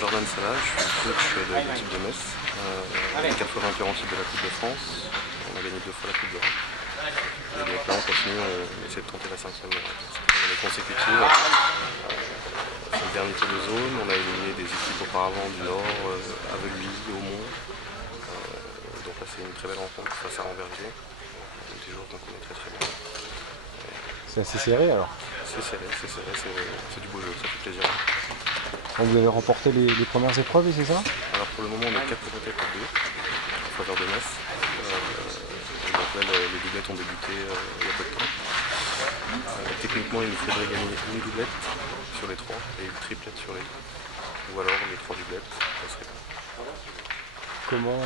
Jordan Salah, je suis coach de l'équipe de Metz, 4 fois vainqueur en titre de la Coupe de France. On a gagné 2 fois la Coupe d'Europe. Et donc là on continue, on essaie de tenter la 5e année consécutive. C'est le dernier tour de zone, on a éliminé des équipes auparavant du Nord, Avelui, Aumont. Donc là c'est une très belle rencontre face à Ramberger. Des joueurs qu'on connaît très très bien. C'est assez serré alors. C'est serré, c'est du beau jeu, ça fait plaisir. Donc vous avez remporté les premières épreuves et c'est ça? Alors pour le moment on est 4 pour 2 en faveur de Metz. Et donc là les doublettes ont débuté il y a peu de temps. Techniquement il nous faudrait gagner une doublette sur les 3 et une triplette sur les 2. Ou alors les 3 doublettes, ça serait bien. Comment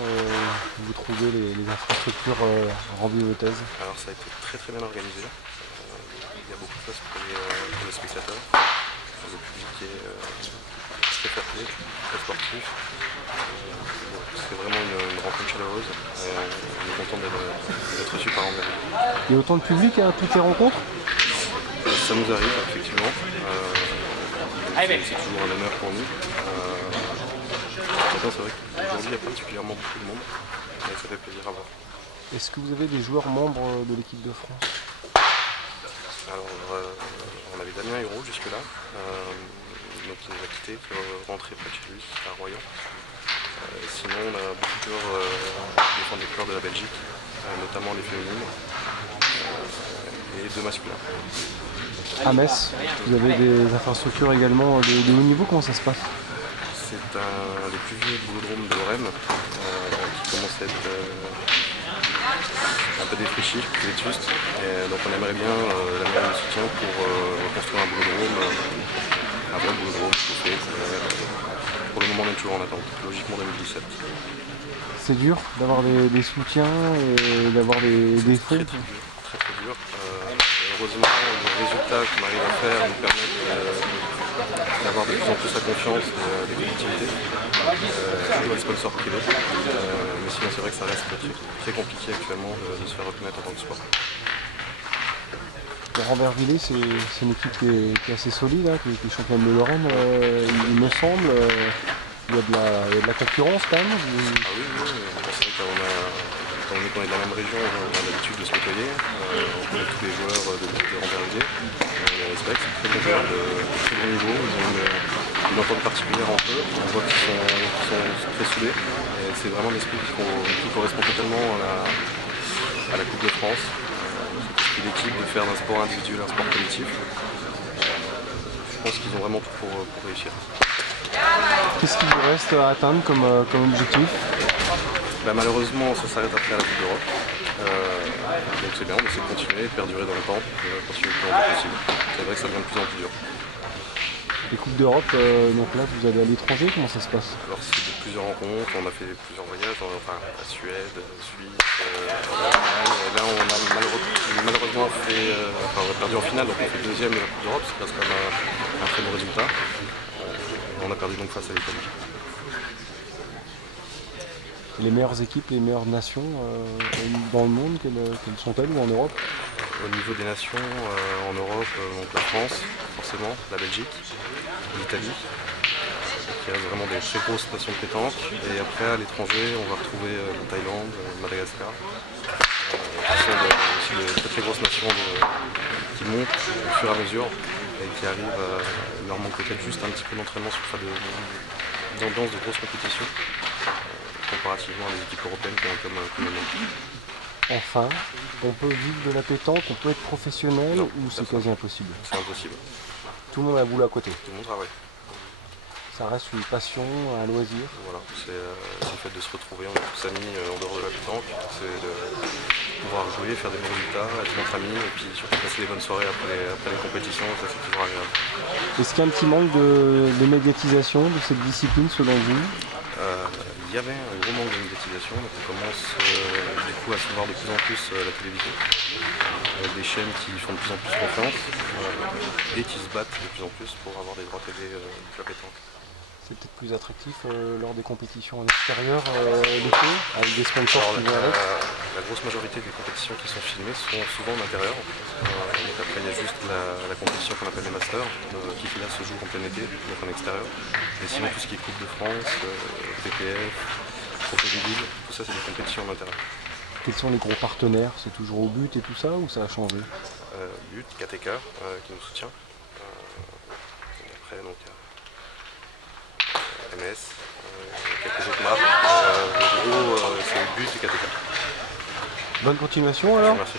vous trouvez les infrastructures rendues aux thèses? Alors ça a été très très bien organisé. Il y a beaucoup de place pour les spectateurs. Le public est très fair-play, très sportif. C'est vraiment une rencontre chaleureuse. On est content d'être reçu par Ramberger. Il y a autant de public à toutes les rencontres? Ça nous arrive effectivement. C'est toujours un honneur pour nous. Maintenant c'est vrai qu'aujourd'hui il y a particulièrement beaucoup de monde. Et ça fait plaisir à voir. Est-ce que vous avez des joueurs membres de l'équipe de France? Alors on avait Damien Hérault jusque-là. Donc il nous a quittés pour rentrer près de chez lui à Royan. Sinon on a beaucoup de joueurs des joueurs de la Belgique, notamment les féminines et 2 masculins. À Metz, vous avez des infrastructures également de haut niveau, comment ça se passe? C'est un des plus vieux boulodromes de Lorraine qui commence à être un peu défraîchi, vétuste. Donc on aimerait bien la mairie de soutien pour reconstruire un boulodrome, un vrai boulodrome chauffé. Pour le moment on est toujours en attente, logiquement 2017. C'est dur d'avoir des soutiens et d'avoir des fonds? Très dur. Heureusement les résultats qu'on arrive à faire nous permettent d'avoir de plus en plus la confiance des collectivités, des sponsors privés. Mais sinon c'est vrai que ça reste très compliqué actuellement de se faire reconnaître en tant que sport. Rambervillers, c'est une équipe qui est assez solide, hein, qui est championne de Lorraine, il me semble. Il y a de la concurrence quand même. Ah oui, c'est vrai qu'on est de la même région, on a l'habitude de se côtoyer. On connaît tous les joueurs de Rambervillers. On les respecte, c'est très bons joueurs de très bon niveau. Ils ont une entente particulière entre eux. On voit qu'ils sont très soudés. Et c'est vraiment l'esprit qui correspond totalement à la Coupe de France. C'est l'équipe de faire d'un sport individuel un sport collectif. Je pense qu'ils ont vraiment tout pour réussir. Qu'est-ce qu'il vous reste à atteindre comme objectif? Malheureusement, ça s'arrête après la Coupe d'Europe. Donc c'est bien, on essaie de continuer, de perdurer dans le temps, de continuer le plus longtemps possible. C'est vrai que ça devient de plus en plus dur. Les Coupes d'Europe, donc là vous allez à l'étranger, comment ça se passe? Alors c'est de plusieurs rencontres, on a fait plusieurs voyages, enfin la Suède, Suisse, l'Allemagne. Et là on a malheureusement on a perdu en finale, donc on fait 2e de la Coupe d'Europe, c'est quand même un très bon résultat. On a perdu donc face à l'Italie. Les meilleures équipes, les meilleures nations dans le monde, quelles sont-elles, ou en Europe? Au niveau des nations, en Europe, donc la France, forcément, la Belgique, l'Italie, qui restent vraiment des très grosses nations de pétanque. Et après, à l'étranger, on va retrouver la Thaïlande, Madagascar, qui sont aussi de très très grosses nations qui montent au fur et à mesure et qui arrivent à leur manque peut-être juste un petit peu d'entraînement sur d'ambiance de grosses compétitions, comparativement à des équipes européennes comme le nôtre. Enfin, on peut vivre de la pétanque, on peut être professionnel, Non, ou c'est quasi impossible? C'est impossible. Tout le monde a un boulot à côté. Tout le monde travaille. Ça reste une passion, un loisir. Voilà, c'est le fait de se retrouver, on est tous amis en dehors de la pétanque, c'est de pouvoir jouer, faire des bons résultats, être entre amis et puis surtout passer des bonnes soirées après les compétitions, ça c'est toujours agréable. Est-ce qu'il y a un petit manque de médiatisation de cette discipline selon vous? Il y avait un gros manque de médiatisation, donc on commence du coup à se voir de plus en plus à la télévision, avec des chaînes qui font de plus en plus confiance et qui se battent de plus en plus pour avoir des droits télé de la pétanque. C'est peut-être plus attractif lors des compétitions à l'extérieur l'été, avec des sponsors qui vont avec? La grosse majorité des compétitions qui sont filmées sont souvent en intérieur. Donc après il y a juste la compétition qu'on appelle les Masters, qui là se joue en plein été, donc en extérieur. Et sinon tout ce qui est Coupe de France, TPF, Trophée des villes, tout ça c'est des compétitions en intérieur. Quels sont les gros partenaires? C'est toujours au but et tout ça ou ça a changé? But, KTK qui nous soutient. Et après donc MS, quelques autres marques. En gros c'est le but et KTK. Bonne continuation alors. Merci.